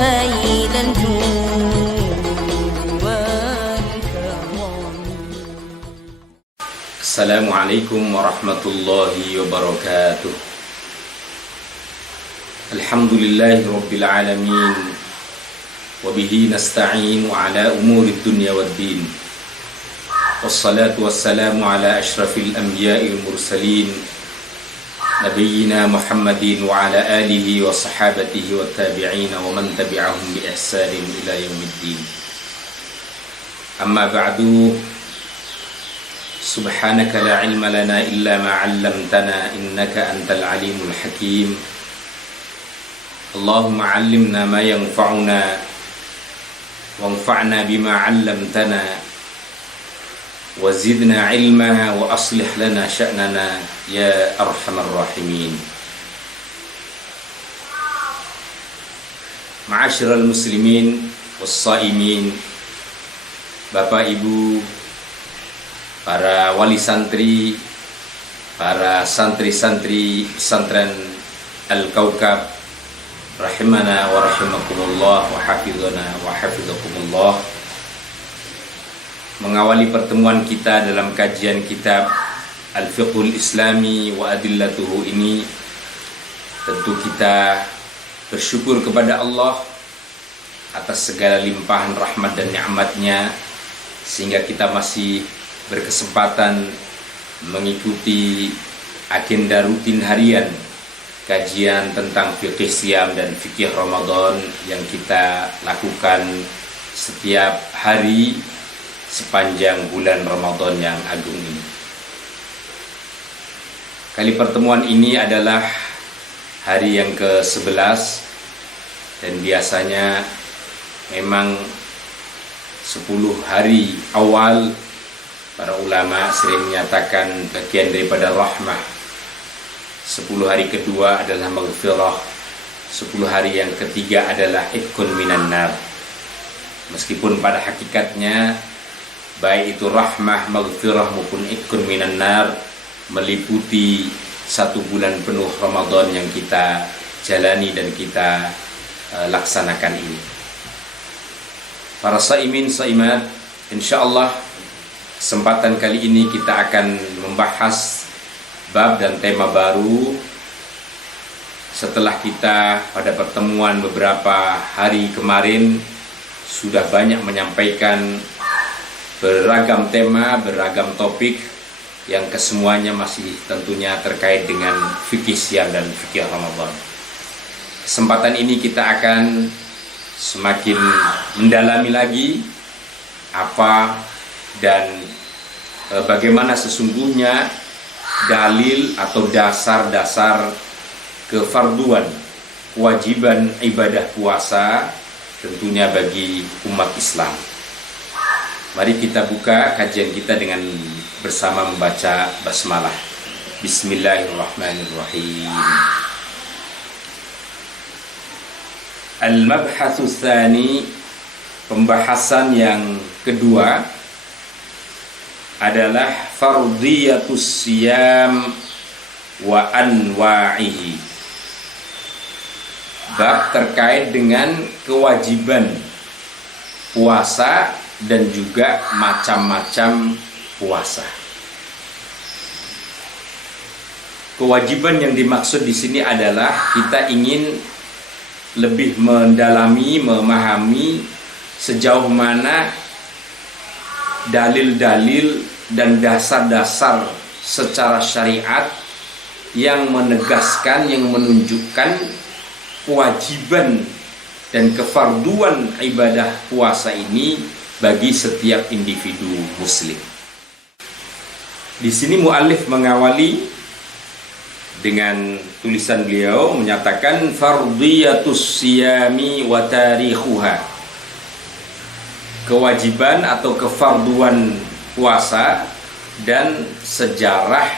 هيل الجود والكرم. Assalamualaikum warahmatullahi wabarakatuh. Alhamdulillahi rabbil alamin. Wabihi nasta'in ala umurid dunya waddin. Wassalatu wassalamu ala ashrafil anbiya'il mursalin Nabiyyina Muhammadin wa ala alihi wa sahabatihi wa tabi'ina wa man tabi'ahum bi ihsanin ila yaumiddin. Amma ba'du. Subhanaka la ilma lana illa ma 'allamtana innaka antal alimul hakim. Allahumma 'allimna ma yanfa'una wanfa'na bima 'allamtana wa zidna 'ilma wa aslih lana sya'nana ya arhamar rahimin. Ma'asyiral muslimin was-shaimin, Bapak Ibu, para wali santri, para santri-santri pesantren Al-Kaukab, rahimana wa rahimakumullah wa hafizana wa hafizakumullah. Mengawali pertemuan kita dalam kajian kitab Al-Fiqhul Islami wa Adillatuhu ini, tentu kita bersyukur kepada Allah atas segala limpahan rahmat dan nikmatnya, sehingga kita masih berkesempatan mengikuti agenda rutin harian kajian tentang fikih siam dan fikih Ramadan yang kita lakukan setiap hari sepanjang bulan Ramadan yang agung ini. Kali pertemuan ini adalah hari yang ke-11, dan biasanya memang 10 hari awal para ulama sering menyatakan bagian daripada rahmah. 10 hari kedua adalah maghfirah. 10 hari yang ketiga adalah itqun minan nar. Meskipun pada hakikatnya baik itu rahmah, maghfirah maupun itqun minan nar meliputi 1 bulan penuh Ramadan yang kita jalani dan kita laksanakan ini. Para saimin saimat, insyaallah kesempatan kali ini kita akan membahas bab dan tema baru setelah kita pada pertemuan beberapa hari kemarin sudah banyak menyampaikan beragam tema, beragam topik yang kesemuanya masih tentunya terkait dengan fikih siam dan fikih Ramadan. Kesempatan ini kita akan semakin mendalami lagi apa dan bagaimana sesungguhnya dalil atau dasar-dasar kefarduan kewajiban ibadah puasa tentunya bagi umat Islam. Mari kita buka kajian kita dengan bersama membaca basmalah. Bismillahirrahmanirrahim. Al-mabhatsu tsani, pembahasan yang kedua adalah fardhiyatus siyam wa anwa'ihi. Bab terkait dengan kewajiban puasa dan juga macam-macam puasa. Kewajiban yang dimaksud di sini adalah kita ingin lebih mendalami, memahami sejauh mana dalil-dalil dan dasar-dasar secara syariat yang menegaskan, yang menunjukkan kewajiban dan kefarduan ibadah puasa ini bagi setiap individu muslim. Di sini muallif mengawali dengan tulisan beliau menyatakan fardhiyatus siyami wa tarikhuha. Kewajiban atau kefarduan puasa dan sejarah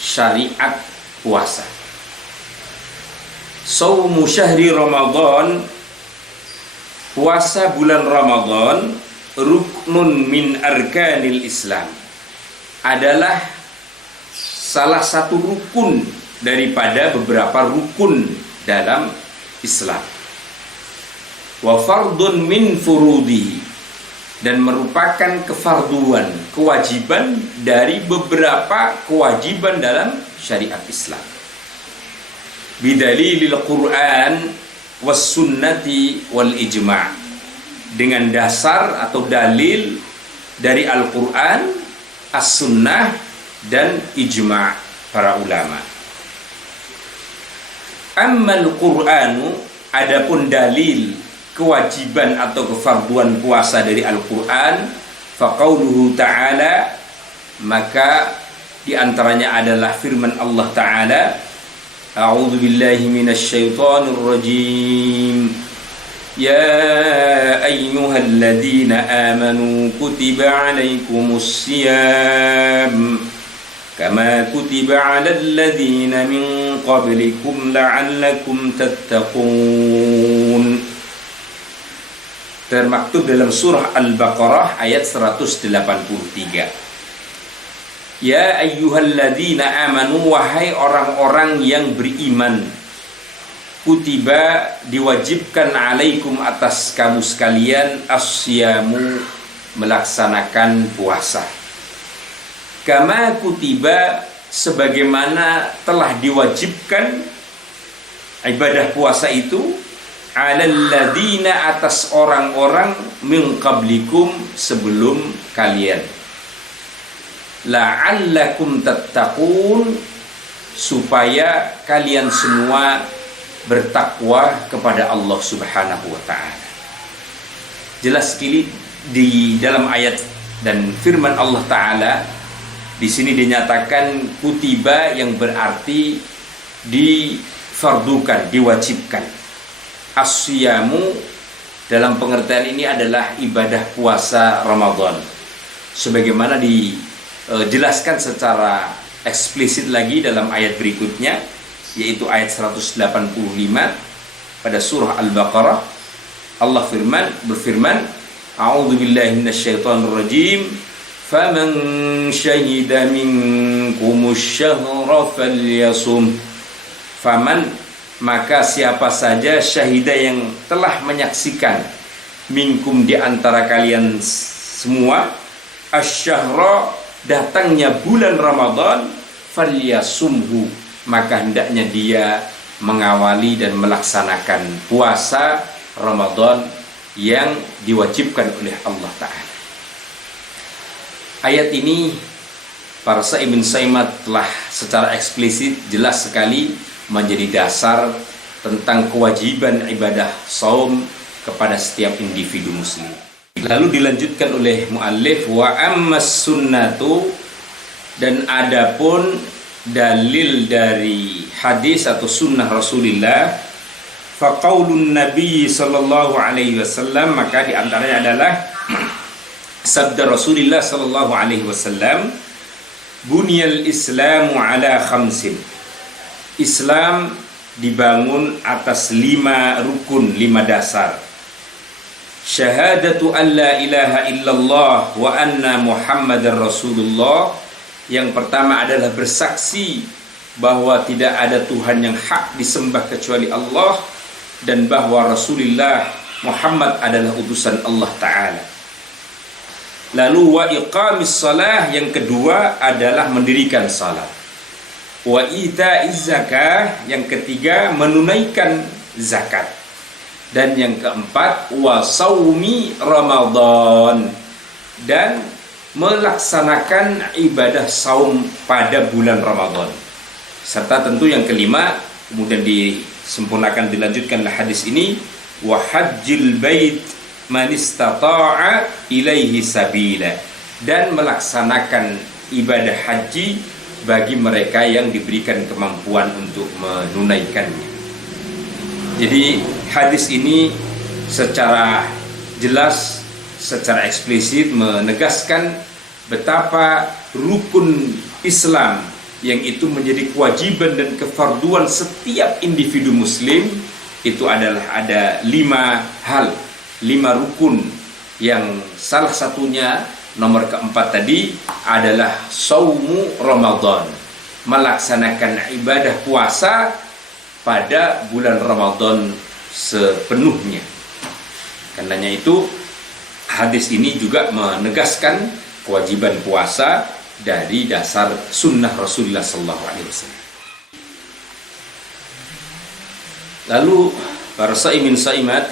syariat puasa. Shaumu syahri Ramadan, puasa bulan Ramadan, ruknun min arkanil Islam, adalah salah satu rukun daripada beberapa rukun dalam Islam. wa fardun min furudi, dan merupakan kefarduan, kewajiban dari beberapa kewajiban dalam syariat Islam. Bidalilil Quran was sunnati wal ijma', dengan dasar atau dalil dari Al-Quran, as-sunnah, dan ijma' para ulama. Ammal Qur'anu, adapun dalil kewajiban atau kefarduan puasa dari Al-Quran, faqauluhu ta'ala, maka diantaranya adalah firman Allah Ta'ala, a'udzu billahi minasyaitonir rajim, ya ayyuhalladzina amanu kutiba 'alaikumus siyam kama kutiba 'alal ladzina min qablikum la'allakum tattaqun. Termaktub dalam surah Al-Baqarah ayat 183. Ya ayyuhalladzina amanu, wahai orang-orang yang beriman, kutiba, diwajibkan, alaikum, atas kamu sekalian, as-siyamu, melaksanakan puasa. Kama kutiba, sebagaimana telah diwajibkan ibadah puasa itu, alal ladina, atas orang-orang, min qablikum, sebelum kalian, la'allakum tattaqun, supaya kalian semua bertakwa kepada Allah Subhanahu wa ta'ala. Jelas sekali di dalam ayat dan firman Allah Ta'ala, di sini dinyatakan kutiba, yang berarti difardukan, diwajibkan. As-siyamu dalam pengertian ini adalah ibadah puasa Ramadan, sebagaimana dijelaskan secara eksplisit lagi dalam ayat berikutnya, yaitu ayat 185 pada surah Al-Baqarah. Allah berfirman, a'udzu billahi minasyaitonir rajim, faman syahida minkumus syahra falyasum. Faman, maka siapa saja, syahida, yang telah menyaksikan, minkum, di antara kalian semua, asyahra, datangnya bulan Ramadan, falyasumhu, maka hendaknya dia mengawali dan melaksanakan puasa Ramadan yang diwajibkan oleh Allah Ta'ala. Ayat ini para Ibn Saimat telah secara eksplisit, jelas sekali menjadi dasar tentang kewajiban ibadah saum kepada setiap individu muslim. Lalu dilanjutkan oleh muallif, wa ammas sunnatu, dan adapun dalil dari hadis atau sunnah Rasulullah, faqaulun Nabi sallallahu alaihi wasallam, maka diantaranya adalah sabda Rasulullah sallallahu alaihi wasallam, bunyal islamu ala khamsin, Islam dibangun atas 5 rukun, 5 dasar. Syahadatu an la ilaha illallah wa anna Muhammadar Rasulullah. Yang pertama adalah bersaksi bahwa tidak ada Tuhan yang hak disembah kecuali Allah, dan bahwa Rasulullah Muhammad adalah utusan Allah Ta'ala. Lalu wa iqamis salah, yang kedua adalah mendirikan salat. Wa ita'iz zakah, yang ketiga menunaikan zakat. Dan yang keempat, wa saumi Ramadan, dan melaksanakan ibadah saum pada bulan Ramadan. Serta tentu yang kelima, kemudian disempurnakan, dilanjutkanlah hadis ini, wa hajjil bait man istata'a ilaihi sabila, dan melaksanakan ibadah haji bagi mereka yang diberikan kemampuan untuk menunaikannya. Jadi hadis ini secara jelas, secara eksplisit menegaskan betapa rukun Islam yang itu menjadi kewajiban dan kefarduan setiap individu muslim, itu adalah ada 5 hal, 5 rukun, yang salah satunya nomor keempat tadi adalah saumu Ramadan, melaksanakan ibadah puasa pada bulan Ramadan sepenuhnya. Karenanya itu hadis ini juga menegaskan kewajiban puasa dari dasar sunnah Rasulullah SAW. Lalu para saimin saimat,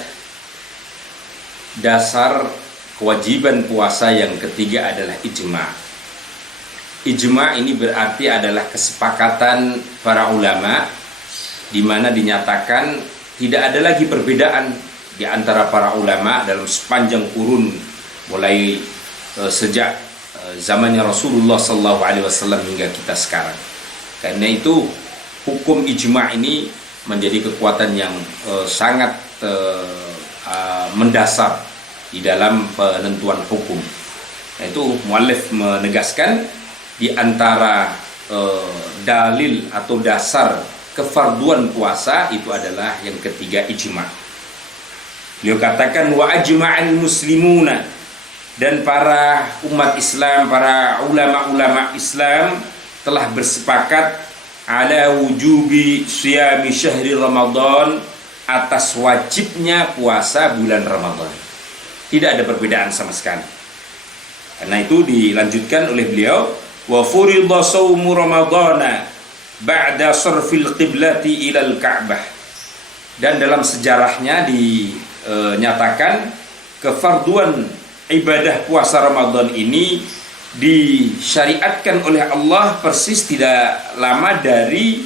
dasar kewajiban puasa yang ketiga adalah ijma'. Ijma' ini berarti adalah kesepakatan para ulama, di mana dinyatakan tidak ada lagi perbedaan di antara para ulama dalam sepanjang kurun mulai sejak zamannya Rasulullah SAW hingga kita sekarang. Karena itu hukum ijma' ini menjadi kekuatan yang sangat mendasar di dalam penentuan hukum. Nah, itu muallif menegaskan di antara dalil atau dasar kefarduan puasa itu adalah yang ketiga, ijma'. Beliau katakan wa ajma'al muslimuna, dan para umat Islam, para ulama-ulama Islam telah bersepakat ala wujubi siyami syahri Ramadan, atas wajibnya puasa bulan Ramadan. Tidak ada perbedaan sama sekali. Karena itu dilanjutkan oleh beliau, wa furidha shaumu ramadana ba'da sarfil qiblati ilal Ka'bah. Dan dalam sejarahnya dinyatakan kefarduan ibadah puasa Ramadan ini disyariatkan oleh Allah persis tidak lama dari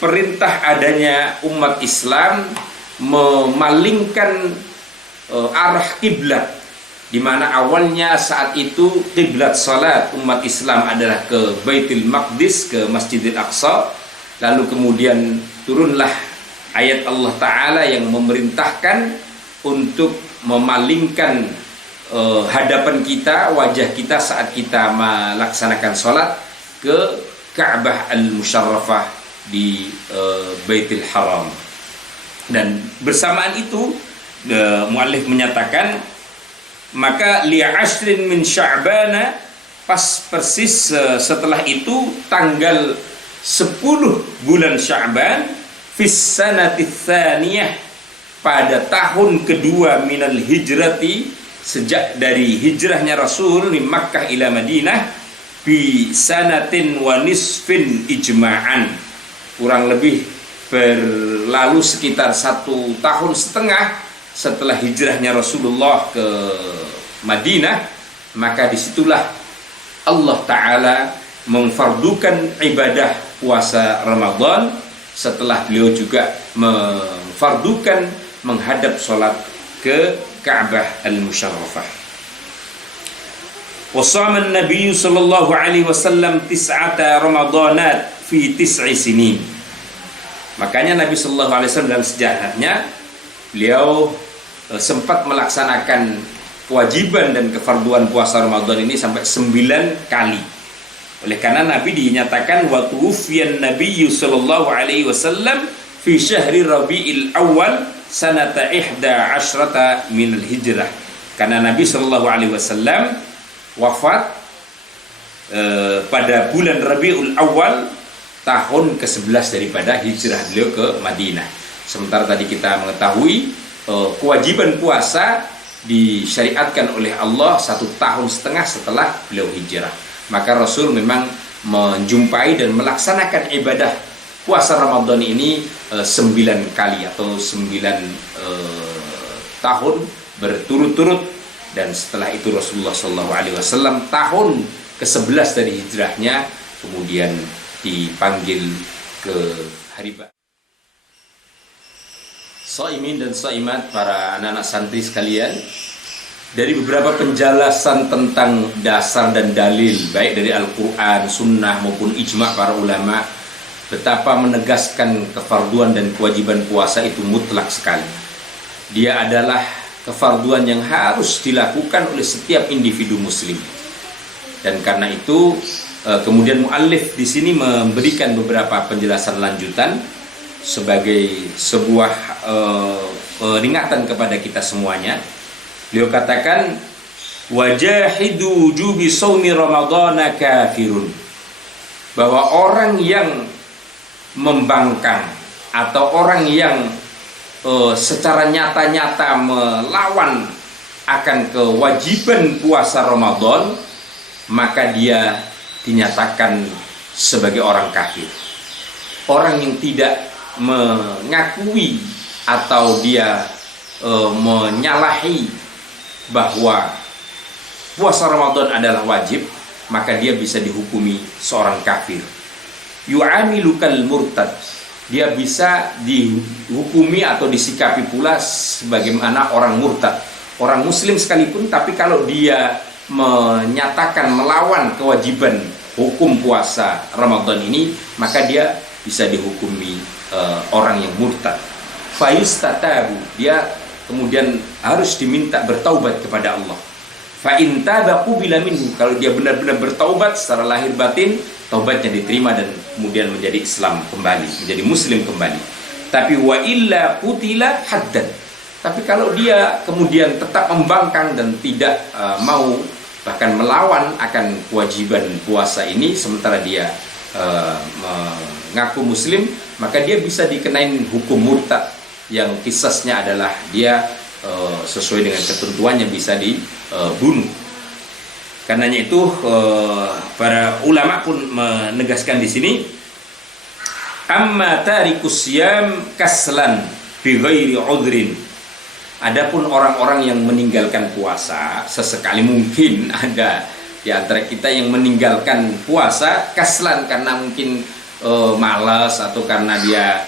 perintah adanya umat Islam memalingkan arah kiblat, di mana awalnya saat itu kiblat salat umat Islam adalah ke Baitul Maqdis, ke Masjidil Aqsa. Lalu kemudian turunlah ayat Allah Ta'ala yang memerintahkan untuk memalingkan hadapan kita, wajah kita saat kita melaksanakan sholat ke Ka'bah al-Musharrafah di Baitul Haram. Dan bersamaan itu muallif menyatakan, maka li'ashrin min Sya'bana, pas persis setelah itu tanggal 10 bulan Sya'ban, fis sanati tsaniyah, pada tahun kedua minal hijrati, sejak dari hijrahnya Rasul di Makkah ila Madinah, bi sanatin wa nisfin ijma'an, kurang lebih berlalu sekitar 1,5 tahun setelah hijrahnya Rasulullah ke Madinah. Maka disitulah Allah Ta'ala memfardukan ibadah puasa Ramadan, setelah beliau juga memfardukan menghadap sholat ke Ka'bah al-Musharrafah. Wasama an-nabiy sallallahu alaihi wasallam 9 Ramadanat fi 9 sinin. Makanya Nabi sallallahu alaihi wasallam dalam sejarahnya beliau sempat melaksanakan kewajiban dan kefarduan puasa Ramadan ini sampai 9 kali. Oleh karena Nabi dinyatakan wa tuwfiyan nabiyyu sallallahu alaihi wasallam fi syahri Rabiul Awal sanata 11 min al-hijrah. Karena Nabi sallallahu alaihi wasallam wafat pada bulan Rabiul Awal, tahun ke-11 daripada hijrah beliau ke Madinah. Sementara tadi kita mengetahui kewajiban puasa disyariatkan oleh Allah 1,5 tahun setelah beliau hijrah. Maka Rasul memang menjumpai dan melaksanakan ibadah puasa Ramadan ini 9 kali atau 9 tahun berturut-turut. Dan setelah itu Rasulullah SAW tahun ke-11 dari hijrahnya kemudian dipanggil ke Haribah. Shaimin dan shaimat, para anak-anak santri sekalian, dari beberapa penjelasan tentang dasar dan dalil baik dari Al-Quran, Sunnah maupun ijma' para ulama, betapa menegaskan kefarduan dan kewajiban puasa itu mutlak sekali. Dia adalah kefarduan yang harus dilakukan oleh setiap individu muslim. Dan karena itu kemudian muallif di sini memberikan beberapa penjelasan lanjutan sebagai sebuah peringatan kepada kita semuanya. Beliau katakan, wajahidu wujubi shaumi ramadhana kafirun, bahwa orang yang membangkang atau orang yang secara nyata-nyata melawan akan kewajiban puasa Ramadan, maka dia dinyatakan sebagai orang kafir. Orang yang tidak mengakui atau dia menyalahi bahwa puasa Ramadan adalah wajib, maka dia bisa dihukumi seorang kafir. Yu'amilukal murtad, dia bisa dihukumi atau disikapi pula sebagaimana orang murtad, orang muslim sekalipun, tapi kalau dia menyatakan melawan kewajiban hukum puasa Ramadan ini, maka dia bisa dihukumi orang yang murtad. Fayustatabu, dia kemudian harus diminta bertaubat kepada Allah. Fa in taba qubila minhu, kalau dia benar-benar bertaubat secara lahir batin, taubatnya diterima dan kemudian menjadi Islam kembali, menjadi muslim kembali. Tapi wa illa qutila haddan, tapi kalau dia kemudian tetap membangkang dan tidak mau bahkan melawan akan kewajiban puasa ini sementara dia mengaku muslim, maka dia bisa dikenain hukum murtad yang kisasnya adalah dia sesuai dengan ketentuannya bisa dibunuh. Karenanya itu para ulama pun menegaskan di sini, amma tarikus siyam kaslan bi ghairi udhrin. Adapun orang-orang yang meninggalkan puasa, sesekali mungkin ada di antara kita yang meninggalkan puasa kaslan karena mungkin malas atau karena dia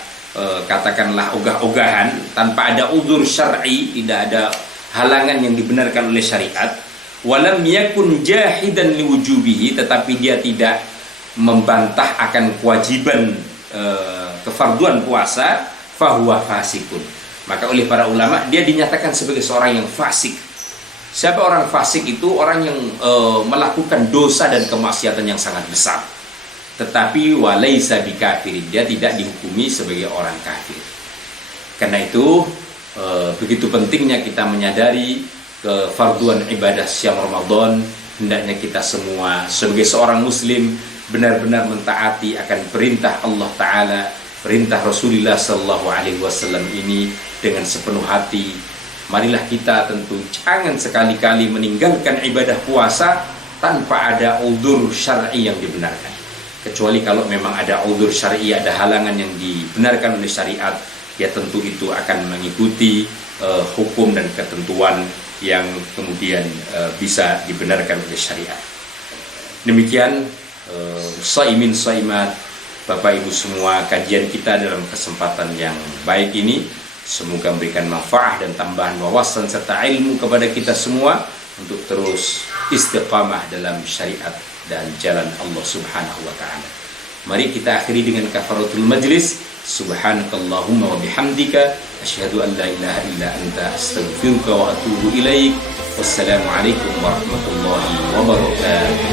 katakanlah ogah-ogahan tanpa ada udzur syar'i, tidak ada halangan yang dibenarkan oleh syariat. Walam yakun jahidan liwujubihi, tetapi dia tidak membantah akan kewajiban kefarduan puasa, fahuwa fasikun. Maka oleh para ulama dia dinyatakan sebagai seorang yang fasik. Siapa orang fasik itu? Orang yang melakukan dosa dan kemaksiatan yang sangat besar. Tetapi walaisa bikafirin, dia tidak dihukumi sebagai orang kafir. Karena itu begitu pentingnya kita menyadari kefarduan ibadah siam Ramadan. Hendaknya kita semua sebagai seorang muslim benar-benar mentaati akan perintah Allah Ta'ala, perintah Rasulullah SAW ini dengan sepenuh hati. Marilah kita tentu jangan sekali-kali meninggalkan ibadah puasa tanpa ada uzur syar'i yang dibenarkan. Kecuali kalau memang ada uzur syar'i, ada halangan yang dibenarkan oleh syariat, ya tentu itu akan mengikuti hukum dan ketentuan yang kemudian bisa dibenarkan oleh syariat. Demikian shaimin shaimat, Bapak Ibu semua, kajian kita dalam kesempatan yang baik ini semoga memberikan manfaat dan tambahan wawasan serta ilmu kepada kita semua untuk terus istiqamah dalam syariat dan jalan Allah Subhanahu wa taala. Mari kita akhiri dengan kafaratul majlis. Subhanakallahumma wa bihamdika asyhadu an la ilaha illa anta astaghfiruka wa atubu ilaik. Wassalamu alaikum warahmatullahi wabarakatuh.